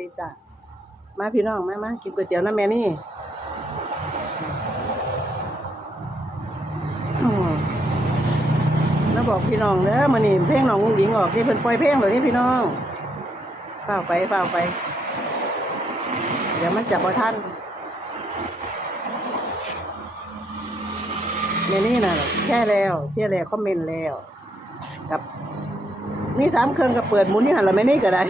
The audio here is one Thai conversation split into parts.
ดีจ้ะมาพี่น้องมามากินก๋วยเตี๋ยวนะแม่นี่แล้วบอกพี่น้องเด้อมื้อนี้เพลงน้องหญิงออกนี่เพิ่นปล่อยเพลงแล้วนี่พี่น้องเฝ้าไปเฝ้าไป เดี๋ยวมันจะบ่ทันแม่นี่น่ะแช่แล้วแช่แล้วคอมเมนต์แล้วกับมีสามเครื่องก็เปิดหมุนนี่หันละแม่นี่ก็ได้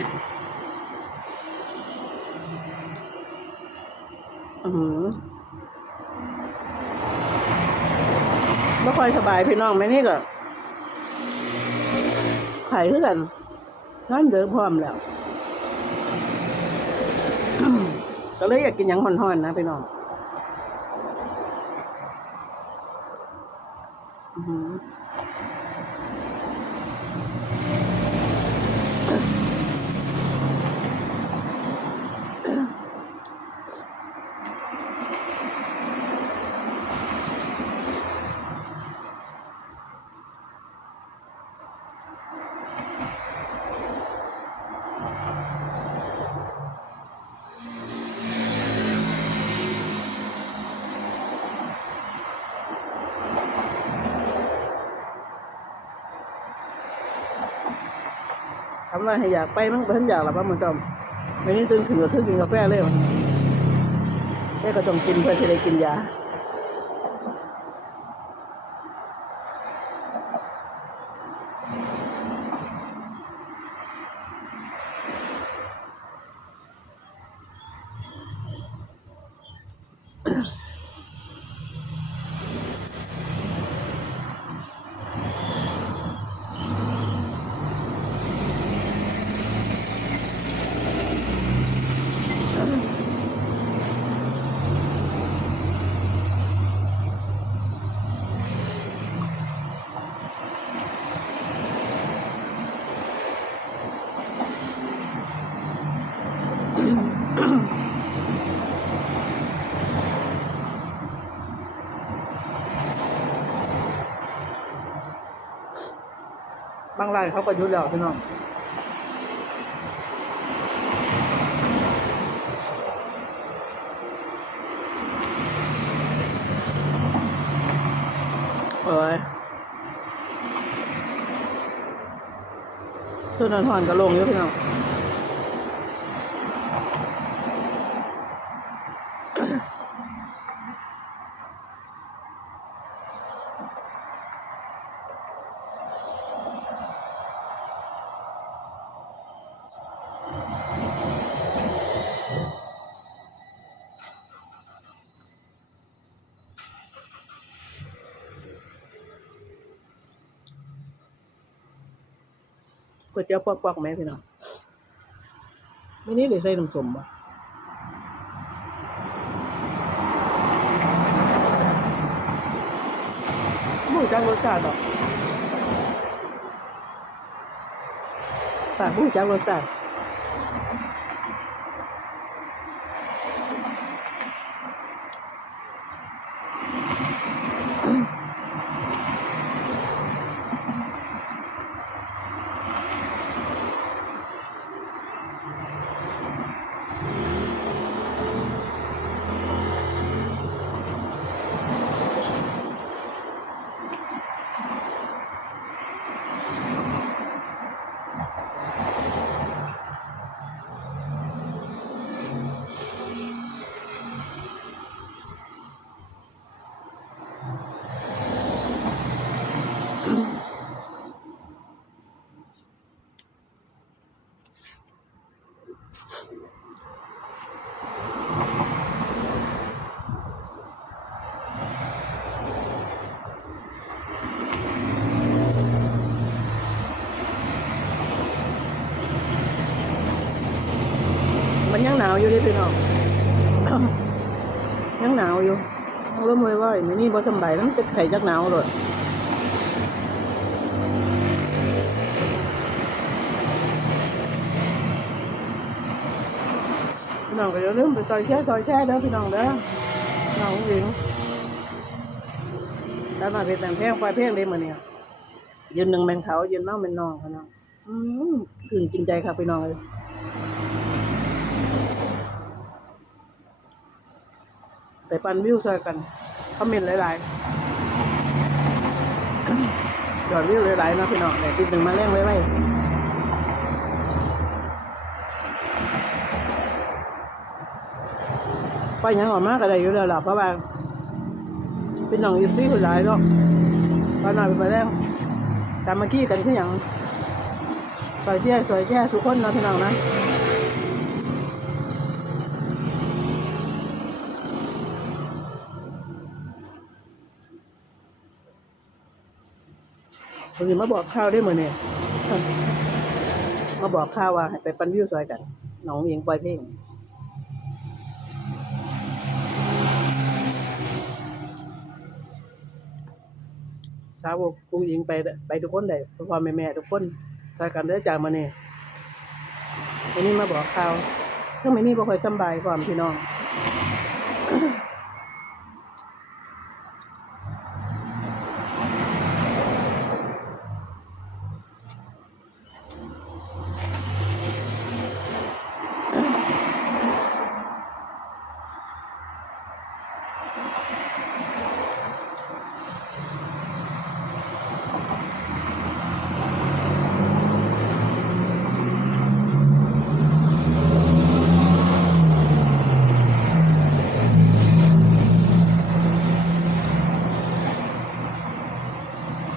ไม่ค่อยสบายพี่น้องแม่นี่ก็ไข่คือกันนั่นเดิมพร้อมแล้ว ก็เลยอยากกินยังห่อนๆนะพี่น้องอือำไรให้อยากไปมั้งเพิ่นอยากหรอป้ามันจอมไม่นี่ตื่นขึ้นก็ซื้อกินกาแฟเลยว่ะแค่ก็ต้องกินเพื่อที่ได้กินยา บางร้านเขาก็หยุดแล้วพี่น้องเอ้ยส่วนนอนก็ลงเยอะพี่น้อง ก๋วยเตี๋ยวปอกๆไหมพี่น้องไม่นี่เลยใส่น้ำส้มบ่หมูจังรสชาติหรอกปากหมูจังรสชาติ มันยังหนาวอยู่เด้พี่น้องยังหนาวอยู่ยังร่มไว้ว่าไม่นี่บ่สำบายแล้วมันจะไข่จักหนาวเลยพี่น้องก็อย่าลืมไปซอยแช่ซอยแช่เด้อพี่น้องเด้อน้องหญิงแล้วมาเป็นแต่งเพลงปล่อยเพลงเลยมื้อนี้ยืนหนึ่งแมงเขายืนน้องเป็นนองเขาเนาะอืมถึงจริงใจครับพี่น้องเลย ไปปันวิวซอยกันคอมเมนต์หลายๆยอดวิวหลายๆนะพี่น้องแต่ติดหนึ่งมาแรงไว้ไว้ไปยังออกมาก็ได้อยู่แล้วล่ะพระว่าเป็นน้องอีซี่คนหลายเนาะปานหน่อยไปแรงตามมากี้กันคือหยังซอยแช่ซอยแช่ทุกคนเนาะพี่น้องนะ วันนี้มาบอกข่าวได้เหมือนเนี่ยมาบอกข่าวว่าให้ไปปันวิวซอยกันน้องเองปล่อยเพลงสาวกกุ้งยิงไปไปทุกคนได้พ่อพ่อแม่แม่ทุกคนซอยกันเด้อจากมาเนี่ยวันนี้มาบอกข่าวถ้าไม่นี่บ่ค่อยสบายความพี่น้อง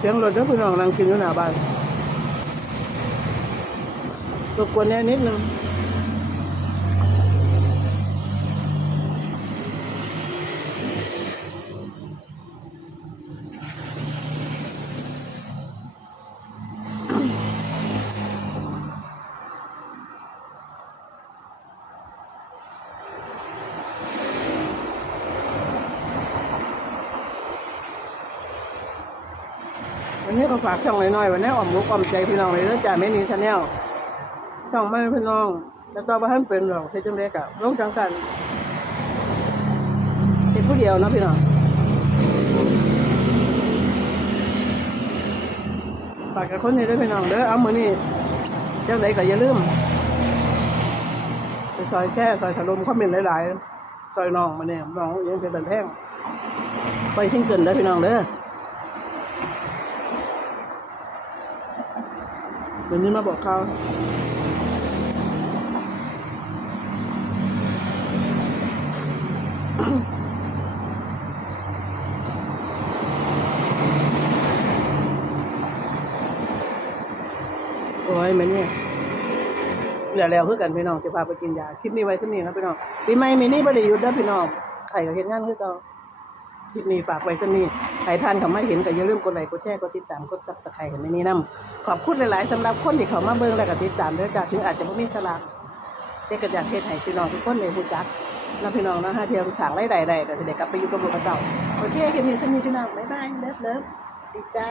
สียงรถทั้งพี่น้องนั่งกินอยู่หน้าบ้านรบกวนแน่นิดนึง วันนี้ก็ฝากช่องหน่อยๆวันนี้อ่อมรู้ความใจพี่น้องเลยแล้วจ่าไม่นีชาแนลช่องไม่พี่น้องแต่ต่อไปท่านเป็นหรอกใช้จังเล็กอะลงจังสันเป็นผู้เดียวนะพี่น้องฝากกับคนนี้ด้วยพี่น้องเด้อเอามือนี่จังไดก็อย่าลืมไปซอยแค่ซอยถล่มคอมเมนหลายๆซอยน้องมาเนี่ยน้องยังเป็นบันแพงไปซิงเกิลเด้พี่น้องเด้อ วันนี้มาบอกเขาโอ้ยแม่เนี่ยเดี๋ยวแล้วคือกันพี่น้องจะพาไปกินยา คลิปนี้ไว้สักนี้นะพี่น้องปีใหม่มีนี่บ่ได้หยุดเด้อพี่น้องไข่ก็เห็นงานคือเก่า คลิปนี้ฝากไว้สักนี้ใครท่านเขามาเห็นก็อย่าลืมกดไลค์กดแชร์กดติดตามกดซับสไครต์ในนี้นํขอบคุณหลายๆสำหรับคนที่เขามาเบิ่งและก็ติดตามด้วยจ้าถึงอาจจะบ่มีสลากแต่ก็อยากเฮ็ดให้พี่น้องทุกคนได้รู้จักแล้วพี่น้องนะฮะเที่ยวสร้างไล่ใดๆก็สิได้กลับไปอยู่กับลูกกับเต้าโอเคคลิปนี้สักนี้พี่น้องบ๊ายบายเลิฟเลิฟดีจ้า